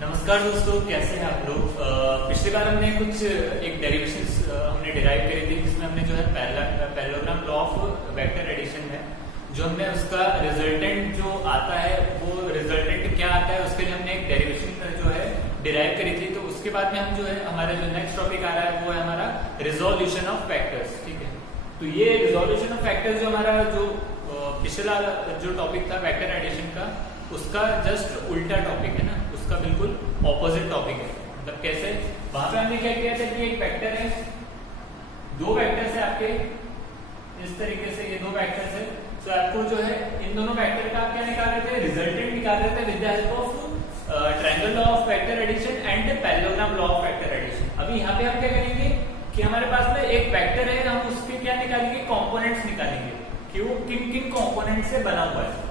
नमस्कार दोस्तों, कैसे हैं आप लोग। पिछली बार हमने कुछ एक डेरिवेशंस हमने डिराइव करी थी, जिसमें हमने जो है parallelogram law of vector addition है, जो हमने उसका रिजल्टेंट जो आता है वो रिजल्टेंट क्या आता है उसके लिए हमने एक डेरिवेशन जो है डिराइव करी थी। तो उसके बाद में हम जो है हमारा जो नेक्स्ट टॉपिक आ रहा है वो है हमारा रिजोल्यूशन ऑफ फैक्टर्स। ठीक है, तो ये रिजोल्यूशन ऑफ फैक्टर्स जो हमारा जो पिछला जो टॉपिक था वेक्टर एडिशन का, उसका जस्ट उल्टा टॉपिक है ना, उसका बिल्कुल ऑपोजिट टॉपिक है। मतलब कैसे, वहां पे हमने क्या किया था कि एक वेक्टर है, दो वेक्टर्स है आपके इस तरीके से, ये दो वेक्टर्स है, तो आपको जो है इन दोनों वेक्टर का आप क्या निकाल रहे थे, रिजल्टेंट निकाल रहे थे with the help of triangle law of vector addition and parallelogram law of vector addition. अभी यहाँ पे हम क्या करेंगे कि हमारे पास में एक वेक्टर है, हम उसके क्या निकालेंगे, कंपोनेंट्स निकालेंगे कि वो किन किन कंपोनेंट से बना हुआ है।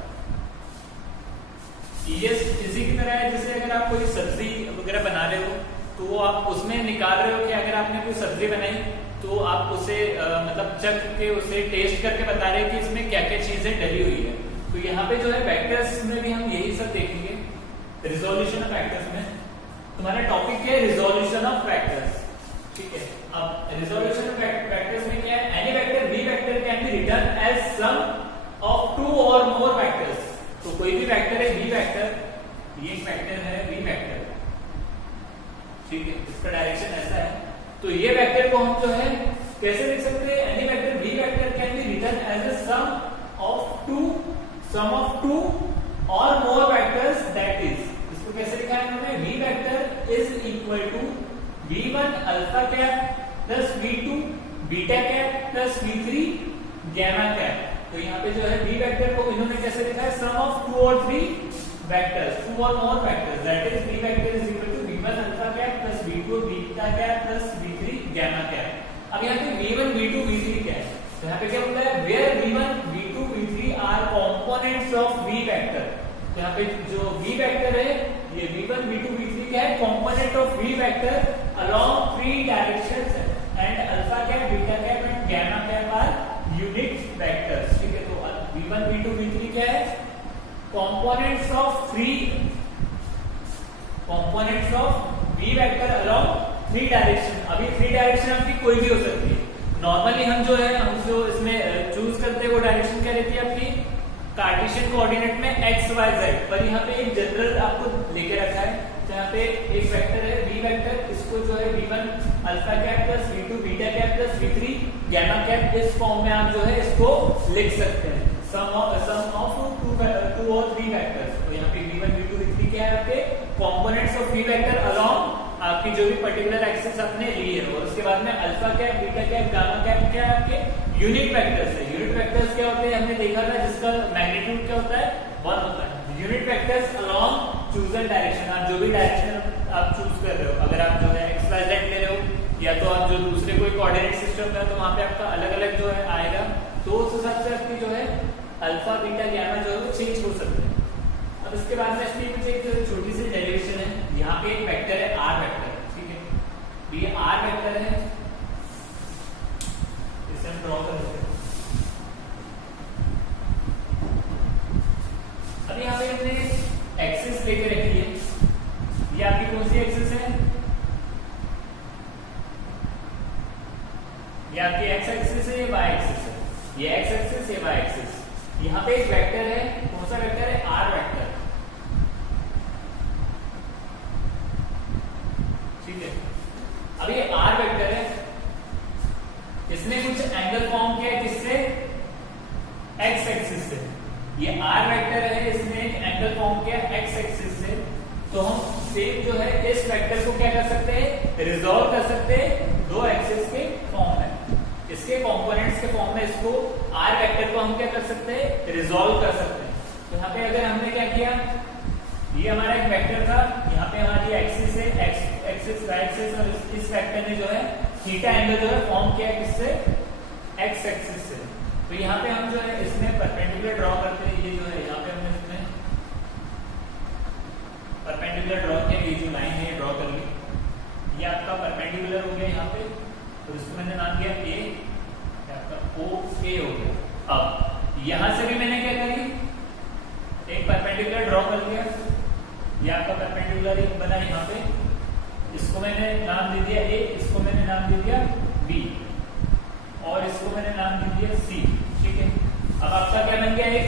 ये इसी की तरह है जैसे अगर आप कोई सब्जी वगैरह बना रहे हो तो आप उसमें निकाल रहे हो कि अगर आपने कोई सब्जी बनाई तो आप उसे मतलब चख के उसे टेस्ट करके बता रहे हो कि इसमें क्या क्या चीजें डली हुई है। तो यहाँ पे जो है वेक्टर्स में भी हम यही सब देखेंगे। रिजोल्यूशन ऑफ वेक्टर्स में तुम्हारा टॉपिक है रिजोल्यूशन ऑफ वेक्टर्स। ठीक है, अब रिजोल्यूशन ऑफ वेक्टर्स में क्या है, any vector V vector can be written as sum of two और मोर वेक्टर्स। तो कोई भी वेक्टर है वी वेक्टर, ये एक वेक्टर है वी वेक्टर, ठीक है, इसका डायरेक्शन ऐसा है। तो ये वेक्टर को हम जो है कैसे लिख सकते हैं, any vector V vector can be written as a sum of two और मोर वेक्टर्स, दैट इज, इसको कैसे लिखा है हमने, V vector is equal to v1 alpha cap plus v2 beta cap plus v3 gamma cap. तो यहाँ पे जो है v वेक्टर को इन्होंने कैसे लिखा है, सम ऑफ टू और थ्री वेक्टर्स, टू और more vectors, that is v vector is equal to v1 alpha cap plus v2 beta cap plus v3 gamma cap. अब यहाँ पे v1 v2 v3 क्या है, तो यहाँ पे क्या बोलता है, where v1 v2 v3 are components of v vector. तो यहाँ पे जो v वेक्टर है ये v1 v2 v3 क्या है, component of v vector along three directions and alpha cap beta cap and gamma cap are unit vectors. ठीक है, तो v1 v2 v3 क्या है, components of v vector along three direction. अभी three direction आपकी कोई भी हो सकती है। नॉर्मली हम जो इसमें चूज करते हैं वो डायरेक्शन क्या रहती है आपकी, कार्टेशियन कोऑर्डिनेट में x y z। पर यहाँ पे एक जनरल आपको लेके रखा है, तो यहाँ पे एक वेक्टर है v वेक्टर, इसको जो है v1 alpha cap plus v2 beta cap plus v3 gamma cap, इस फॉर्म में आप जो है इसको लिख सकते हैं, सम ऑफ टू और थ्री वेक्टर्स। तो यहाँ पे v1 v2 v3 क्या है आपके components of v vector along आपकी जो भी पर्टिकुलर एक्सिस आपने ली है, और उसके बाद में alpha cap beta cap gamma cap क्या है आपके यूनिट वेक्टर्स है। यूनिट वेक्टर्स क्या होते हैं, हमने देखा था जिसका मैग्नीट्यूड क्या होता है, 1 होता है। Unit vectors along chosen direction, आप जो भी डायरेक्शन आप चूज कर रहे हो, अगर आप जो है एक्स वाई जेड ले रहे हो या तो आप जो दूसरे कोई कोऑर्डिनेट सिस्टम का, तो वहां पे आपका अलग अलग जो है आएगा, तो उस हिसाब से आपकी जो है अल्फा बीटा गैमा जो है वो चेंज हो सकते हैं। अब इसके बाद में इसकी कुछ एक छोटी सी डेरिवेशन है, यहाँ पे एक वेक्टर है आर वेक्टर, ठीक है, ये आर वेक्टर है, इसे हम ड्रॉ कर लेते हैं। अब यहाँ पे हमने एक्सिस लेके रखी है, ये आपकी कौन सी एक्सिस है, ये आपकी एक्स एक्सिस है, ये वाई एक्सिस है, ये एक्स एक्सिस, ये वाई एक्सिस। यहाँ पे एक वेक्टर है, कौन सा वेक्टर है, आर वेक्टर, ठीक है। अब ये आर वेक्टर है, इसने कुछ एंगल फॉर्म किया है किससे, एक्स एक्सिस से। ये आर वेक्टर है, इसने एक एंगल फॉर्म किया एक्स एक्सिस से। तो हम सेम जो है इस वेक्टर को क्या कर सकते हैं, रिजॉल्व कर सकते हैं दो एक्सिस के फॉर्म में, इसके कंपोनेंट्स के फॉर्म में। इसको आर वेक्टर को हम क्या कर सकते हैं, रिजॉल्व कर सकते हैं। तो यहाँ पे अगर हमने क्या किया, ये हमारा एक वेक्टर था, यहाँ पे हमारी एक्सिस है, एक्सिस वाई एक्सिस, और इस वेक्टर ने जो है थीटा एंगल जो है फॉर्म किया किससे, एक्स एक्सिस से। तो यहाँ पे हम जो है इसमें परपेंडिकुलर ड्रॉ करते हैं, ये जो है यहाँ पे हमने इसमें परपेंडिकुलर ड्रॉ किया, ये जो लाइन है ड्रॉ कर ली, ये आपका परपेंडिकुलर हो गया यहाँ पे, तो इसको मैंने नाम दिया ए, आपका ओ ए हो गया। अब यहां से भी मैंने क्या करी, एक परपेंडिकुलर ड्रॉ कर लिया, ये आपका परपेंडिकुलर बना यहाँ पे, इसको मैंने नाम दे दिया ए, इसको मैंने नाम दे दिया बी, और इसको मैंने नाम दे दिया सी। ठीक है, अब आपका क्या बन गया, एक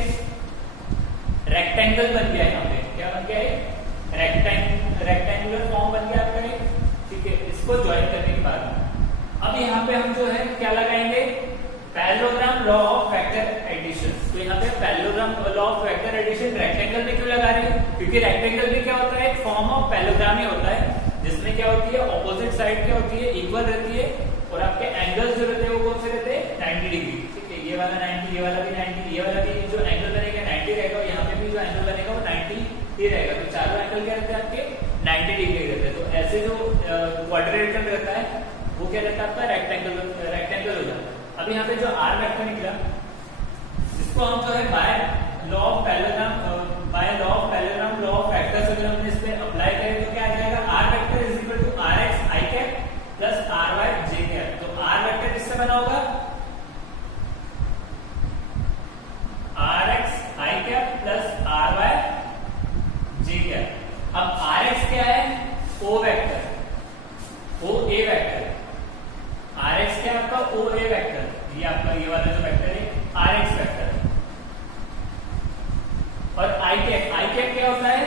रेक्टेंगल बन गया यहाँ पे, क्या बन गया, एक रेक्टेंगुलर फॉर्म बन गया आपका एक। ठीक है, इसको ज्वाइन करने के बाद अब यहाँ पे हम जो है क्या लगाएंगे, parallelogram law of vector addition. तो यहाँ पे parallelogram law of vector addition rectangle में क्यों लगा रहे हैं, क्योंकि रेक्टेंगल में क्या होता है, एक फॉर्म ऑफ पैरेललोग्राम ही होता है, जिसमें क्या होती है, ऑपोजिट साइड क्या होती है, इक्वल रहती है, और आपके एंगल्स जो रहते हैं वो कौन से रहते हैं, 90 डिग्री। ठीक है, ये वाला 90, ये वाला भी 90, ये वाला भी जो एंगल बनेगा 90 रहेगा, यहाँ पे भी जो एंगल बनेगा वो 90 ही रहेगा। तो चारों एंगल क्या रहते हैं आपके 90 डिग्री रहते हैं। तो ऐसे जो क्वाड्रिलेटरल रहता है वो क्या रहता है आपका रेक्टेंगल हो जाता है। अब यहाँ पे जो आर वेक्टर निकला, इसको हम जो है bye law of parallelogram law of vectors अगर हमने इस पे अप्लाई करें तो क्या आ जाएगा, R vector is equal to R X I cap plus R Y J cap. तो आर वेक्टर किससे बना होगा, R X I cap plus R Y J cap. अब आर एक्स क्या है, O vector, O A vector, R X क्या आपका ओ A vector, ये आपका ये वाला जो वेक्टर है आर एक्स वेक्टर। और आई कैप क्या होता है,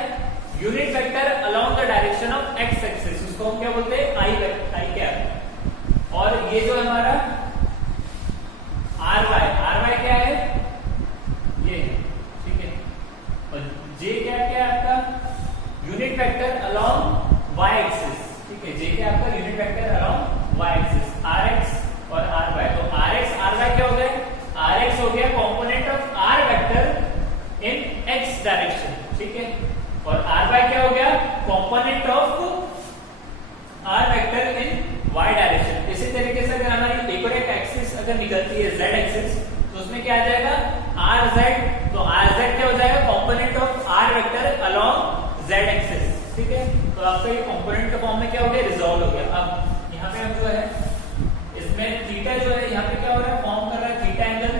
unit vector along the direction of x axis, उसको हम क्या बोलते हैं, आई कैप। और ये जो हमारा आर वाई क्या है, ये, ठीक है, और जे कैप क्या है आपका, unit vector along Y axis. ठीक है, जे क्या आपका unit vector along Y axis, R X और आर वाई। तो आर एक्स आर वाई क्या हो गए, आर एक्स हो गया component of R vector in X direction. ठीक है, और आर वाई क्या हो गया, component of R vector in Y direction. इसी तरीके से अगर हमारी एक और एक एक्सिस अगर निकलती है जेड एक्सिस, तो उसमें क्या आ जाएगा, आर जेड। तो आर जेड क्या हो जाएगा, component of R vector along Z axis. ठीक है, तो आपका ये कॉम्पोनेंट के फॉर्म में क्या हो गया, रिजॉल्व हो गया। अब यहाँ पे हम जो है इसमें थीटा जो है यहाँ पे क्या हो रहा है, फॉर्म कर रहा है थीटा एंगल।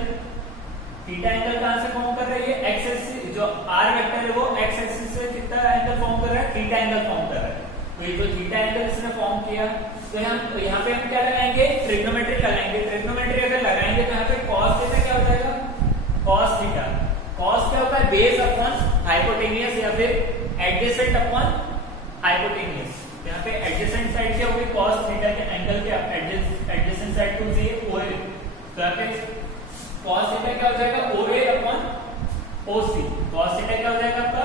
थीटा एंगल कहां से फॉर्म कर रही है, एक्स एक्सिस, जो आर वेक्टर है वो एक्स एक्सिस से कितना एंगल फॉर्म कर रहा है, थीटा एंगल फॉर्म कर रहा है। तो ये जो थीटा एंगल इसने फॉर्म किया, तो यहाँ पे हम क्या लगाएंगे, ट्रिग्नोमेट्री लगाएंगे। ट्रिग्नोमेट्री अगर लगाएंगे तो यहाँ पे cos थीटा क्या हो जाएगा, cos थीटा। cos क्या होता है, बेस अपॉन हाइपोटेनियस या फिर एडजेसेंट अपॉन हाइपोटेनियस। यहाँ पे एडजेसेंट साइड क्या होगी, cos थीटा के एंगल के adjacent side to C OA। तो यहाँ पे cos थीटा क्या हो जाएगा, OA upon OC। cos theta क्या हो जाएगा आपका,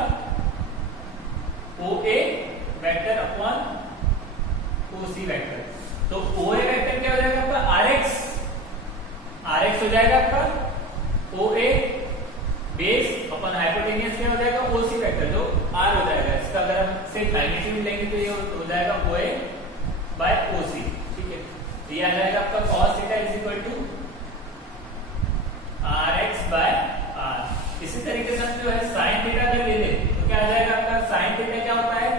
OA vector upon OC vector. तो OA वेक्टर क्या हो जाएगा आपका, RX हो जाएगा आपका OA बेस अपॉन हाइपोटेनियस क्या हो जाएगा, OC वेक्टर, जो R हो जाएगा। इसका अगर हम सिर्फ मैग्नीट्यूड लेंगे तो ये हो जाएगा OA बाय OC। ठीक है, तो ये आ जाएगा आपका cos theta is equal to RX by R। इसी तरीके से हम जो है sin थीटा अगर ले लें तो क्या आ जाएगा आपका, sin थीटा क्या होता है,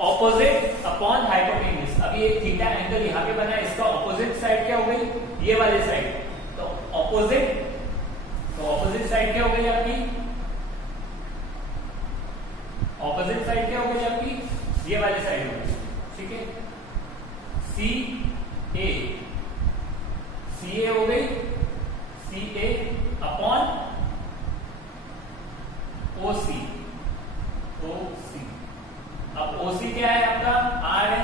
ऑपोजिट अपॉन हाइपोटेन्यूज। अब ये थीटा एंगल यहाँ पे बना है, इसका ऑपोजिट साइड क्या हो गई, ये वाली साइड। तो ऑपोजिट साइड क्या हो गई आपकी, ऑपोजिट साइड क्या हो गई आपकी, ये वाली साइड हो गई। ठीक है, सी ए हो गई, सी ए अपॉन OC। अब OC क्या है आपका, R है,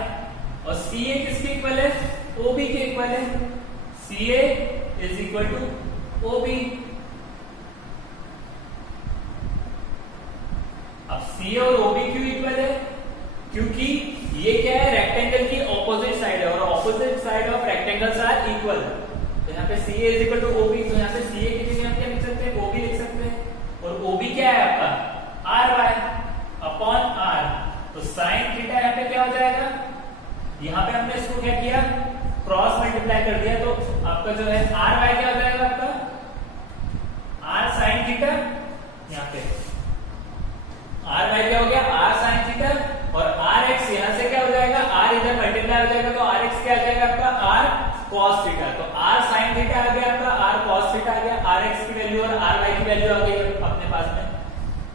और CA किसके इक्वल है, OB के इक्वल है। CA is equal to OB। अब CA और OB क्यों इक्वल है, क्योंकि ये क्या है, रेक्टेंगल की ऑपोजिट साइड है, और opposite side of rectangles are equal. तो यहाँ पे CA is equal to OB, तो यहाँ पे CA की जगह हम क्या लिख सकते हैं, OB लिख सकते हैं। और OB क्या है आपका, RY अपॉन R। तो साइन थीटा यहाँ पे क्या हो जाएगा, यहाँ पे हमने इसको क्या किया, क्रॉस मल्टीप्लाई कर दिया। तो आपका जो है आर वाई क्या हो जाएगा आपका, आर साइन थीटा, यहाँ पे आर वाई क्या हो गया, आर साइन थीटा, और आर एक्स यहाँ से क्या हो जाएगा, आर इधर मल्टीप्लाई हो जाएगा, तो आर एक्स क्या आ जाएगा आपका, आर कॉस थीटा। तो आर साइन थीटा आ गया आपका, आर कॉस थीटा आ गया, आर एक्स की वैल्यू और आर वाई की वैल्यू आ गई अपने पास में।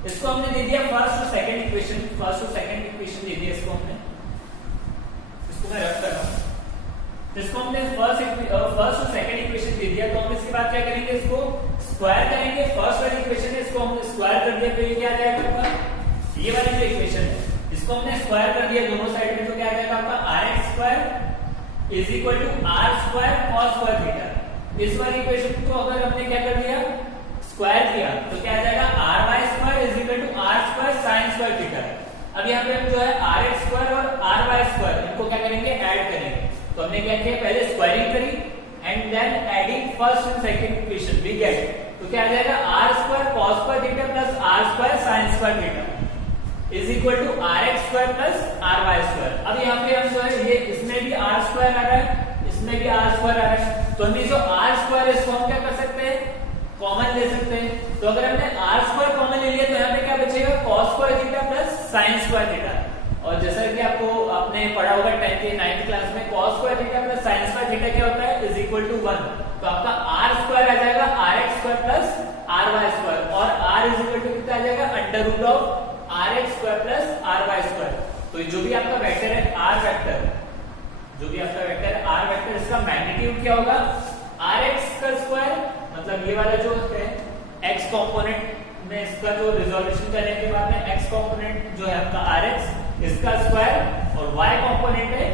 इसको हमने दे दिया फर्स्ट और सेकंड इक्वेशन, फर्स्ट और सेकंड इक्वेशन दे दिया इसको हमने, इसको मैं रख कर रहा हूं। इसको हमने फर्स्ट और सेकंड इक्वेशन दे दिया, तो हम इसके बाद क्या करेंगे, इसको स्क्वायर करेंगे। फर्स्ट वाली इक्वेशन है, इसको हमने स्क्वायर कर दिया, तो ये क्या आ जाएगा आपका, ये वाली जो इक्वेशन है इसको हमने स्क्वायर कर दिया दोनों साइड में, तो क्या आ जाएगा आपका rx square is equal to r square cos square theta. इस वाली इक्वेशन को अगर हमने क्या कर दिया, स्क्वायर किया, तो क्या आ जाएगा ry square is equal to r square sin square theta. अब यहाँ पे हम जो है rx स्क्वायर और ry स्क्वायर इनको क्या करेंगे, ऐड करेंगे। तो हमने क्या किया, पहले स्क्वायरिंग करी and then adding first and second equation, we get, तो क्या आ जाएगा r square cos square theta plus r square sin square theta is equal to rx square plus ry square. अब यहाँ पे हम जो है ये इसमें भी r स्क्वायर आ रहा है, इसमें भी r स्क्वायर आ रहा है, तो हम ये जो r स्क्वायर है इसको हम क्या कर सकते हैं, कॉमन ले सकते हैं। तो अगर हमने r स्क्वायर कॉमन ले लिया तो यहाँ पे क्या बचेगा, cos square theta plus sin square theta. और जैसा कि आपने पढ़ा होगा 10th या 9th क्लास में, cos square theta plus sin square theta क्या होता है, इज इक्वल टू 1। तो आपका r स्क्वायर आ जाएगा rx square plus ry square, और r इज इक्वल टू कितना आ जाएगा, under root of rx square plus ry square. तो जो भी आपका वेक्टर है r वेक्टर, जो भी आपका वेक्टर है r वेक्टर, इसका मैग्नीट्यूड क्या होगा, rx का स्क्वायर, मतलब ये वाला जो है x कंपोनेंट में इसका जो रिजोल्यूशन करने के बाद में x कंपोनेंट जो है आपका rx इसका स्क्वायर, और y कंपोनेंट है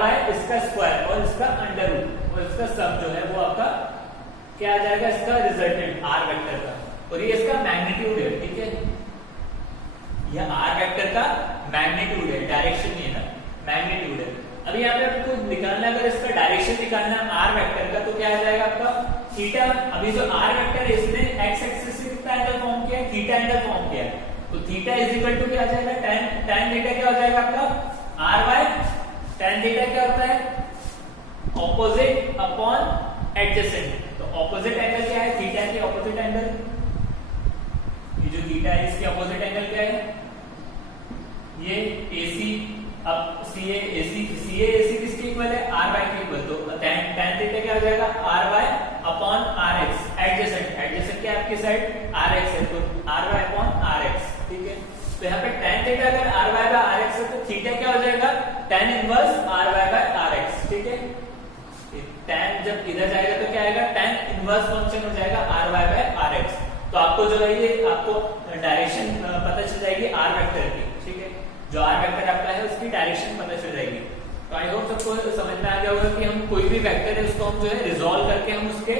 ry इसका स्क्वायर और इसका अंडर रूट, और इसका सब जो है वो आपका क्या आ जाएगा, इसका रिजल्टेंट r वेक्टर का, और ये इसका मैग्नीट्यूड है। ठीक है, यह r वेक्टर का मैग्नीट्यूड है, डायरेक्शन नहीं है ना, मैग्नीट्यूड है। अभी यहाँ पे आपको निकालना, अगर इसका डायरेक्शन निकालना r वेक्टर का, तो क्या आ जाएगा आपका थीटा। अभी जो r वेक्टर है इसने x एक्सिस से कितना एंगल फॉर्म किया है, थीटा एंगल फॉर्म किया है, तो थीटा इज इक्वल टू क्या आ जाएगा, tan थीटा क्या हो जाएगा आपका ry। tan थीटा क्या होता है, ऑपोजिट अपॉन एडजेसेंट। तो ऑपोजिट एंगल क्या है, थीटा की ऑपोजिट एंगल, ये जो थीटा है इसके ऑपोजिट एंगल क्या है, ये AC। अब CA AC किसके इक्वल है, RY के इक्वल। तो tan थीटा क्या हो जाएगा, RY अपॉन RX, एडजेसेंट क्या है आपकी साइड, RX है, तो RY अपॉन RX। ठीक है, तो यहाँ पे tan थीटा अगर RY बाय RX है, तो थीटा क्या हो जाएगा, tan inverse RY by RX। ठीक है, tan जब इधर जाएगा तो क्या आएगा, tan इनवर्स फंक्शन हो जाएगा RY बाय RX। तो आपको जो है ये आपको डायरेक्शन पता चल जाएगी r वेक्टर की। ठीक है, जो r वेक्टर आपका है उसकी डायरेक्शन पता चल जाएगी। तो आई होप सबको समझ में आ गया होगा कि हम कोई भी वेक्टर है उसको हम जो है रिजॉल्व करके हम उसके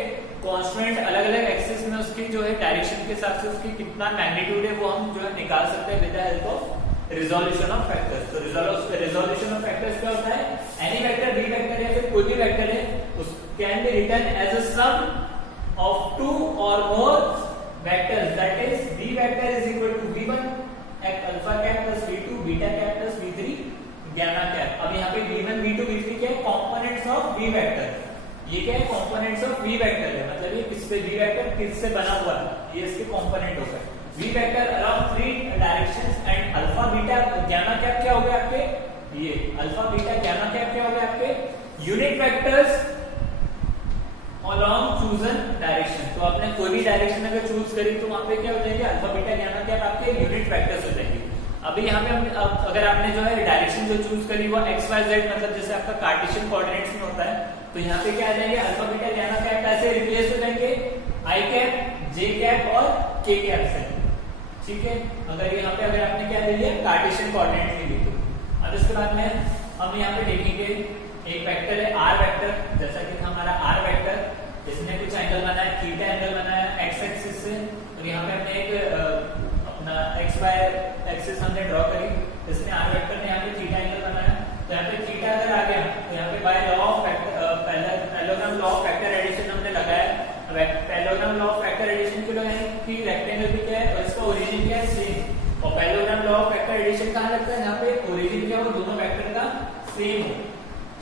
कांस्टेंट अलग अलग एक्सिस में उसकी जो है डायरेक्शन के साथ से उसकी कितना मैग्नीट्यूड है वो हम जो है निकाल सकते हैं with the help of resolution of factors. तो रिजोल्यूशन ऑफ फैक्टर्स क्या होता है, एनी वेक्टर बी वेक्टर या फिर कोई भी वेक्टर है उस can be written as a sum of two और more vectors, that is b vector is equal to v1 alpha cap plus v2 beta cap plus v3 gamma cap. अब यहाँ पे v1 v2 v3 क्या है, components of v vector. ये क्या है, components of v vector है, मतलब ये किससे v वेक्टर किससे बना हुआ है, ये इसके कंपोनेंट होगा। v vector around 3 directions and alpha beta gamma cap क्या हो गया आपके, ये अल्फा बीटा गामा कैप क्या हो गया आपके unit vectors along chosen direction. तो आपने कोई भी डायरेक्शन अगर चूज करी तो वहां पे क्या हो जाएगी, अल्फा बीटा गामा कैप आपके यूनिट वेक्टर्स हो जाएंगे। अभी यहाँ पे हम अगर आपने जो है डायरेक्शन जो चूज करी वो x y z मतलब जैसे आपका कार्टेशियन कोऑर्डिनेट्स में होता है, तो यहाँ पे क्या आ जाएंगे, अल्फा बीटा गामा कैप ऐसे रिप्लेस हो जाएंगे i कैप j कैप और k कैप से। ठीक है, अगर यहाँ पे अगर आपने क्या ले लिया, कार्टेशियन कोऑर्डिनेट्स ले लिए। अब इसके बाद में हम यहाँ पे देखेंगे एक वेक्टर है r वेक्टर, जैसा कि हमारा r वेक्टर, इसने कुछ एंगल बनाया, थीटा एंगल बनाया x एक्सिस से, और यहाँ पे हमने एक अपना x y एक्सिस हमने ड्रॉ करी, इसने r वेक्टर ने यहाँ पे थीटा एंगल बनाया। तो यहाँ पे थीटा अगर आ गया तो यहाँ पे by law of parallelogram law of vector addition हमने लगाया। Parallelogram law of vector addition के लिए है कि रेक्टेंगल भी क्या है और इसका ओरिजिन क्या है, सेम। और parallelogram law of vector addition कहाँ लगता है, यहाँ पे ओरिजिन क्या हो, दोनों वेक्टर का सेम हो।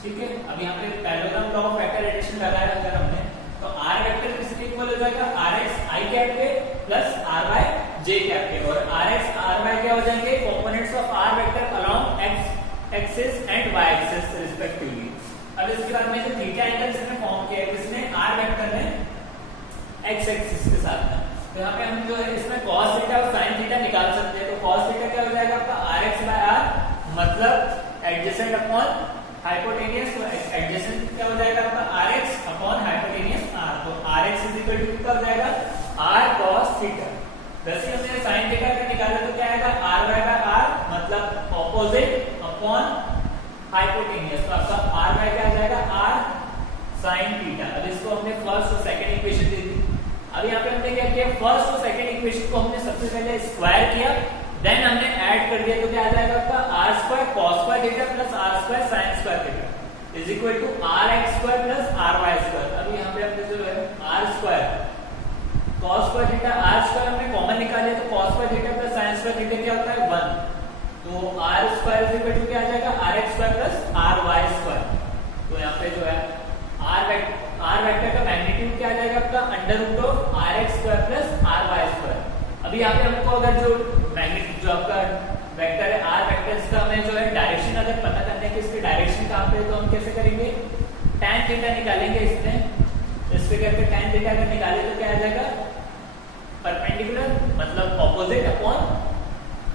ठीक है, अब यहाँ पे parallelogram law of vector addition लगाया अगर हमने, तो r वेक्टर किसके इक्वल हो जाएगा, rx i कैप के प्लस ry j कैप के, और rx ry क्या हो जाएंगे, components of r vector along x axis and y axis respectively. अब इसके बाद में जो थीटा एंगल इसने फॉर्म किया है किसने, r वेक्टर ने x एक्सिस के साथ में, तो यहाँ पे हम जो है इसमें cos थीटा और sin थीटा निकाल cos थीटा क्या हो जाएगा आपका rx by r, मतलब एडजेसेंट अपॉन हाइपोटेनियस, तो एडजेसेंट क्या हो जाएगा आपका rx अपॉन हाइपोटेनियस r, तो rx इज इक्वल टू क्या हो जाएगा r cos थीटा। वैसे हमने sin थीटा का निकाला तो क्या आएगा r by r, मतलब ऑपोजिट अपॉन हाइपोटेनियस, तो आपका r by क्या आ जाएगा r sin थीटा। अब इसको हमने फर्स्ट और सेकंड इक्वेशन दे दी। अब यहाँ पे हमने क्या किया, फर्स्ट और सेकंड इक्वेशन को हमने सबसे पहले स्क्वायर किया, देन हमने ऐड कर दिया, तो क्या आ जाएगा आपका r square cos square theta plus r square sin square theta is equal to rx square plus ry square. अब यहाँ पे हमने जो है r square cos square theta r square हमने कॉमन निकाले, तो cos square theta plus sin square theta क्या होता है 1, तो r स्क्वायर इज इक्वल टू क्या आ जाएगा rx square plus ry square. तो यहाँ पे जो है r वेक्टर का मैग्नीट्यूड क्या आ जाएगा आपका under root of rx square plus ry square. अभी यहाँ पे हमको अगर जो मैग्नीट्यूड जो आपका वेक्टर है r वेक्टर, इसका हमें जो है डायरेक्शन अगर पता करने की इसकी डायरेक्शन कहाँ पे है, तो हम कैसे करेंगे, tan थीटा निकालेंगे, इसमें इस फिगर पे tan थीटा अगर निकाले तो क्या आ जाएगा परपेंडिकुलर, मतलब ऑपोजिट अपॉन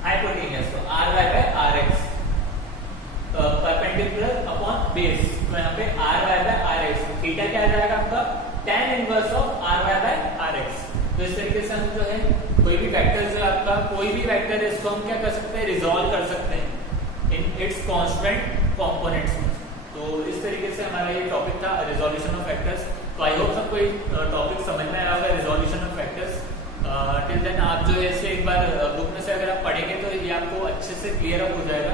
हाइपोटेनियस, तो ry by rx perpendicular upon base, तो यहाँ पे ry by rx, थीटा क्या आ जाएगा आपका tan inverse of ry by rx। तो इस तरीके से हम जो है कोई भी वेक्टर जो आपका कोई भी वेक्टर है इसको हम क्या कर सकते हैं, रिजॉल्व कर सकते हैं इन इट्स कांस्टेंट कंपोनेंट्स में। तो इस तरीके से हमारा ये टॉपिक था रिजोल्यूशन ऑफ वेक्टर्स। तो आई होप सबको ये टॉपिक समझ में आया होगा resolution of vectors. Till then आप जो है इसे एक बार बुक में से अगर आप पढ़ेंगे तो ये आपको अच्छे से क्लियर अप हो जाएगा,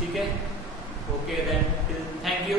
ठीक है। Okay then, thank you.